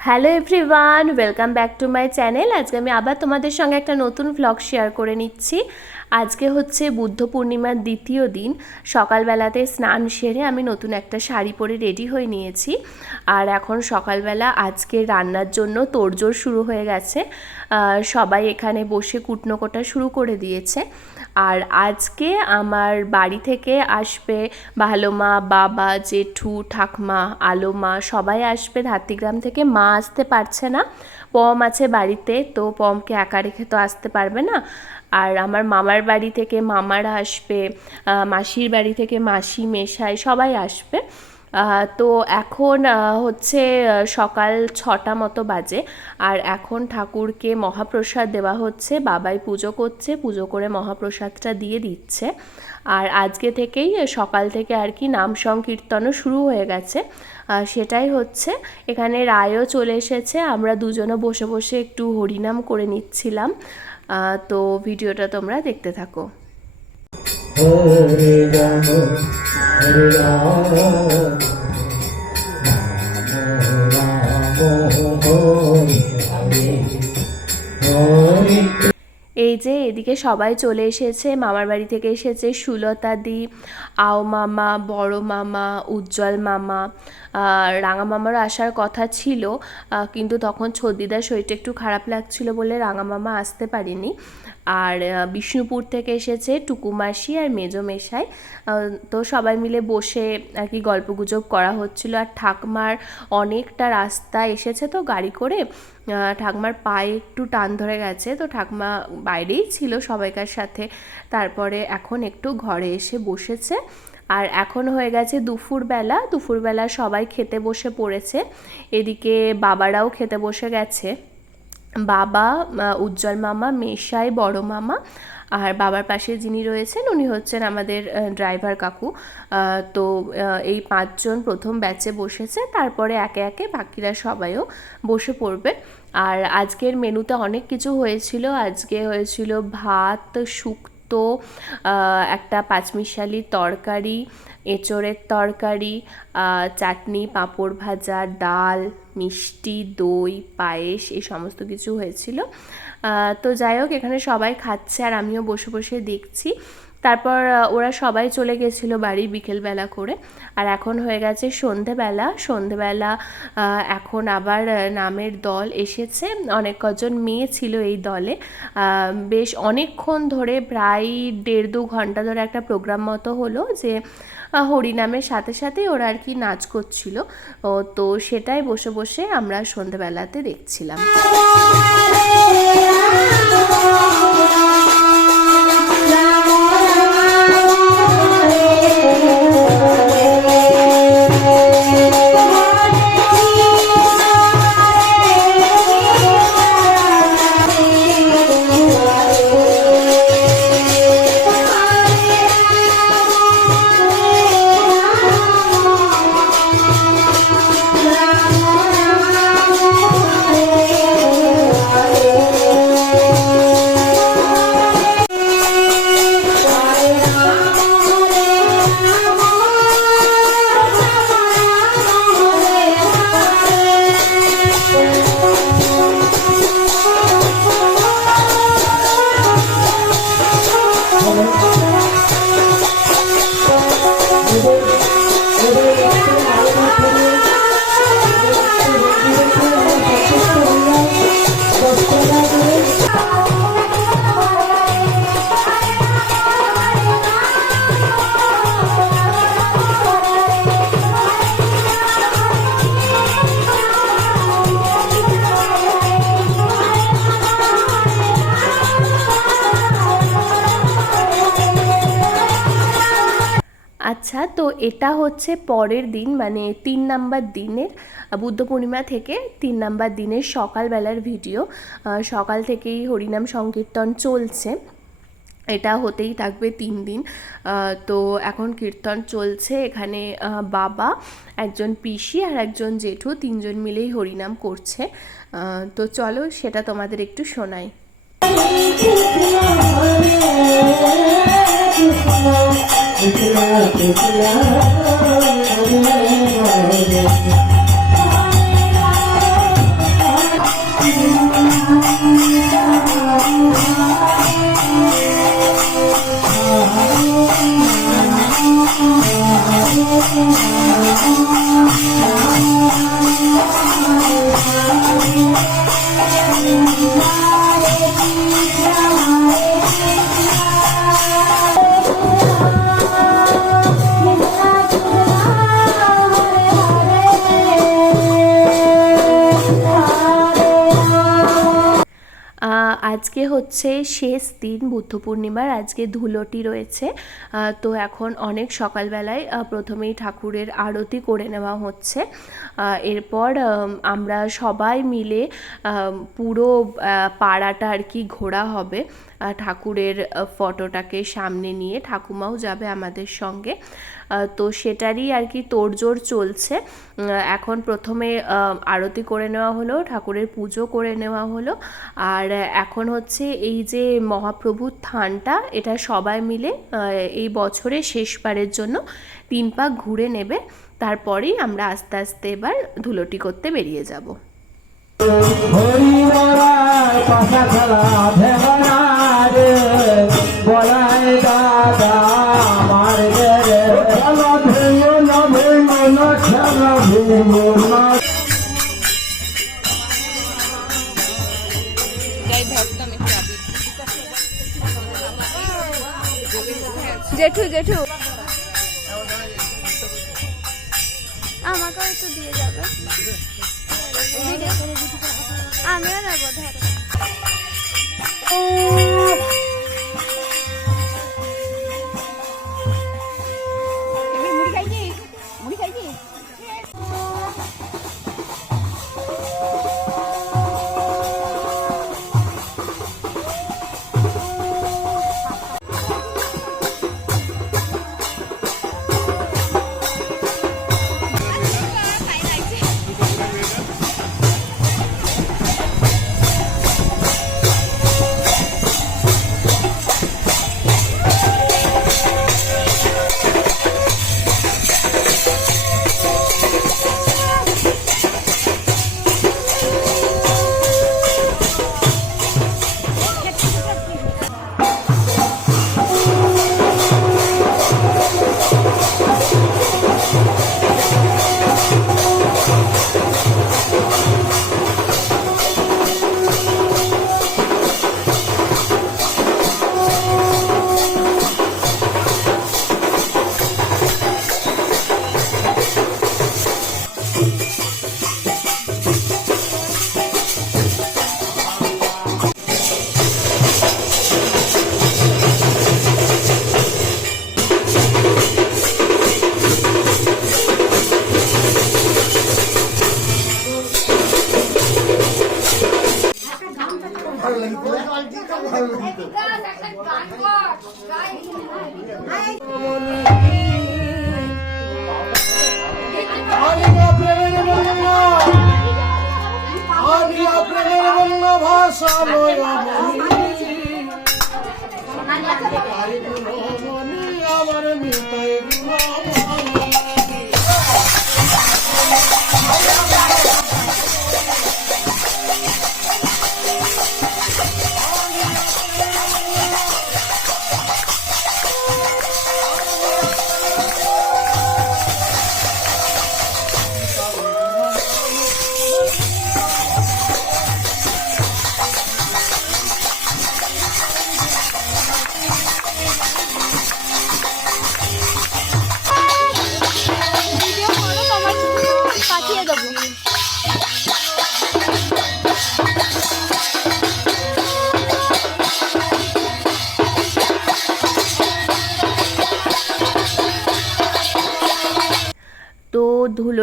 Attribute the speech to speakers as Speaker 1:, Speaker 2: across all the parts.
Speaker 1: Hello everyone, welcome back to my channel. আজকে আমি আবার তোমাদের সঙ্গে একটা নতুন ভ্লগ শেয়ার করে নিচ্ছি। আজকে হচ্ছে বুদ্ধ পূর্ণিমার দ্বিতীয় দিন। সকালবেলাতে স্নান সেরে আমি নতুন একটা শাড়ি পরে রেডি হয়ে নিয়েছি। আর এখন সকালবেলা আজকে রান্নার জন্য তোড়জোড় শুরু হয়ে গেছে। সবাই এখানে বসে কুটনো কোটা শুরু করে দিয়েছে। আর আজকে আমার বাড়ি থেকে আসবে ভালো মা বাবা, জেঠু, ঠাকমা আলো মা সবাই আসবে। ধাত্রিগ্রাম থেকে মা আসতে পারছে না। পম আছে বাড়িতে, তো পমকে একা রেখে তো আসতে পারবে না। আর আমার মামার বাড়ি থেকে মামারা আসবে মাসির বাড়ি থেকে মাসি, মেশাই সবাই আসবে। তো এখন হচ্ছে সকাল ছটা মতো বাজে। আর এখন ঠাকুরকে মহাপ্রসাদ দেওয়া হচ্ছে, বাবাই পুজো করছে, পুজো করে মহাপ্রসাদটা দিয়ে দিচ্ছে। আর আজকে থেকেই সকাল থেকে আর কি নাম সংকীর্তনও শুরু হয়ে গেছে। সেটাই হচ্ছে, এখানে রায়ও চলে এসেছে, আমরা দুজনে বসে বসে একটু হরিনাম করে নিচ্ছিলাম। তো ভিডিওটা তোমরা দেখতে থাকো। এই যে এদিকে সবাই চলে এসেছে, মামার বাড়ি থেকে এসেছে সুলতাদি, আও মামা, বড় মামা, উজ্জ্বল মামা। আহ, রাঙা মামারও আসার কথা ছিল কিন্তু তখন ছদিদার শরীরটা একটু খারাপ লাগছিল বলে রাঙা মামা আসতে পারেনি। আর বিষ্ণুপুর থেকে এসেছে টুকুমাসি আর মেজো মেশাই। তো সবাই মিলে বসে আর কি গল্পগুজব করা হচ্ছিল। আর ঠাকমার অনেকটা রাস্তা এসেছে তো গাড়ি করে। ঠাকমার পায়ে একটু টান ধরে গেছে তো ঠাকমা বাইরেই ছিল সবাইকার সাথে। তারপরে এখন একটু ঘরে এসে বসেছে। আর এখন হয়ে গেছে দুপুরবেলা। দুপুরবেলা সবাই খেতে বসে পড়েছে। এদিকে বাবারাও খেতে বসে গেছে। বাবা উজ্জ্বল মামা, মেশাই, বড় মামা আর বাবার পাশে যিনি রয়েছেন উনি হচ্ছেন আমাদের ড্রাইভার কাকু। তো এই পাঁচজন প্রথম ব্যাচে বসেছে। তারপরে একে একে বাকিরা সবাইও বসে পড়বে। আর আজকের মেনুতে অনেক কিছু হয়েছিল। আজকে হয়েছিল ভাত, শুক্তো আহ, একটা পাঁচমিশালি তরকারি এঁচোড়ের তরকারি চাটনি পাঁপড় ভাজা ডাল মিষ্টি দই পায়েস এই সমস্ত কিছু হয়েছিল। তো যাই হোক এখানে সবাই খাচ্ছে আর আমিও বসে বসে দেখছি। তারপর ওরা সবাই চলে গেছিল বাড়ি বিকেলবেলা করে। আর এখন হয়ে গেছে সন্ধেবেলা। সন্ধেবেলা এখন আবার নামের দল এসেছে। অনেক কজন মেয়ে ছিল এই দলে। বেশ অনেকক্ষণ ধরে, প্রায় দেড় দু ঘণ্টা ধরে একটা প্রোগ্রাম মতো হলো যে হরিনামের সাথে সাথে ওরা আর কি নাচ করছিল। তো সেটাই বসে বসে আমরা সন্ধেবেলাতে দেখছিলাম। তো এটা হচ্ছে পরের দিন মানে তিন নাম্বার দিনের, বুদ্ধ পূর্ণিমা থেকে তিন নাম্বার দিনের সকালবেলার ভিডিও। সকাল থেকেই হরিনাম সংকীর্তন চলছে। এটা হতেই থাকবে তিন দিন। তো এখন কীর্তন চলছে। এখানে বাবা, একজন পিসি আর একজন জেঠু, তিনজন মিলেই হরিনাম করছে। তো চলো সেটা তোমাদের একটু শোনাই।
Speaker 2: Thank you.
Speaker 1: আজকে হচ্ছে শেষ দিন বুদ্ধ পূর্ণিমার, আজকে ধুলোটি রয়েছে। তো এখন অনেক সকালবেলায় প্রথমেই ঠাকুরের আরতি করে নেওয়া হচ্ছে। এরপর আমরা সবাই মিলে পুরো পাড়াটা আর কি ঘোরা হবে। ঠাকুরের ফটোটাকে সামনে নিয়ে ঠাকুমাও যাবে আমাদের সঙ্গে। তো সেটারই আর কি তোড়জোড় চলছে। এখন প্রথমে আরতি করে নেওয়া হলো, ঠাকুরের পুজো করে নেওয়া হলো। আর এখন হচ্ছে এই যে মহাপ্রভুর থানটা, এটা সবাই মিলে এই বছরে শেষবারের জন্য তিন পাক ঘুরে নেবে। তারপরেই আমরা আস্তে আস্তে এবার ধুলোটি করতে বেরিয়ে যাব।
Speaker 3: জেঠু জেঠু। আমাকেও একটু দিয়ে যাবে। আমিও নেব ধরো
Speaker 4: আলিয়া প্রেমের বন্যা ভাষা লয়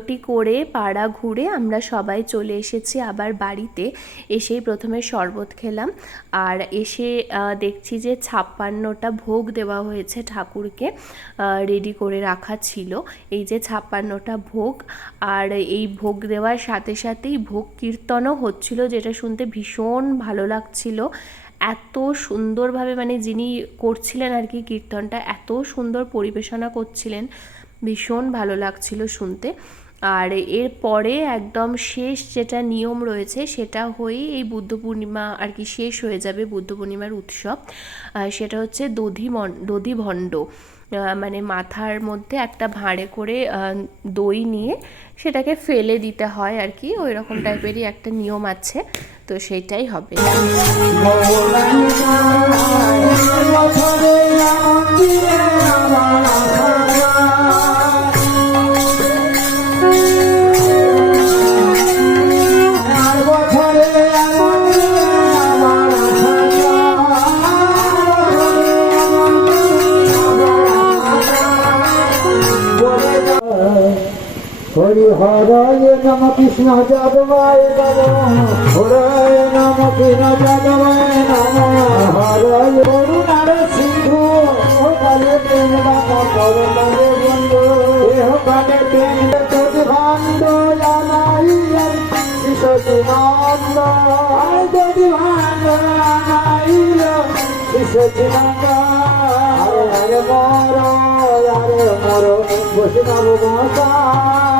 Speaker 1: ধুলোটি করে পাড়া ঘুরে আমরা সবাই চলে এসেছি আবার বাড়িতে। এসেই প্রথমে শরবত খেলাম আর এসে দেখছি যে ছাপ্পান্নটা ভোগ দেওয়া হয়েছে ঠাকুরকে রেডি করে রাখা ছিল। এই যে ছাপ্পান্নটা ভোগ আর এই ভোগ দেওয়ার সাথে সাথেই ভোগ কীর্তনও হচ্ছিল, যেটা শুনতে ভীষণ ভালো লাগছিল। এত সুন্দরভাবে মানে যিনি করছিলেন আর কি কীর্তনটা, এত সুন্দর পরিবেশনা করছিলেন, ভীষণ ভালো লাগছিল শুনতে। আর এরপরে একদম শেষ যেটা নিয়ম রয়েছে সেটা হয়েই এই বুদ্ধ পূর্ণিমা আর কি শেষ হয়ে যাবে বুদ্ধ পূর্ণিমার উৎসব সেটা হচ্ছে দধি মন দধি ভণ্ড মানে মাথার মধ্যে একটা ভাঁড়ে করে দই নিয়ে সেটাকে ফেলে দিতে হয় আর কি ওই রকম টাইপেরই একটা নিয়ম আছে তো সেটাই হবে
Speaker 2: নম কৃষ্ণ যাদবায় নম হরে নম কৃষ্ণ যাদবায় নম হরে করুণার সিন্ধু কালে প্রেম বাবা করুণারে বন্ধু। এহ কালে প্রেম যদি ভান্ড জানাইলেন শিশুজিনন্দ আয় যদি ভান্ড জানাইল শিশুজিনন্দ আরে আরে মর আরে মর বৈষ্ণব গোসার মর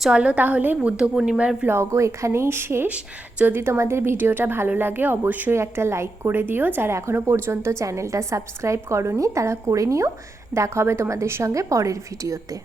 Speaker 1: চলো তাহলে বুদ্ধ পূর্ণিমার ভ্লগও এখানেই শেষ। যদি তোমাদের ভিডিওটা ভালো লাগে, অবশ্যই একটা লাইক করে দিও। যারা এখনও পর্যন্ত চ্যানেলটা সাবস্ক্রাইব করনি, তারা করে নিও। দেখা হবে তোমাদের সঙ্গে পরের ভিডিওতে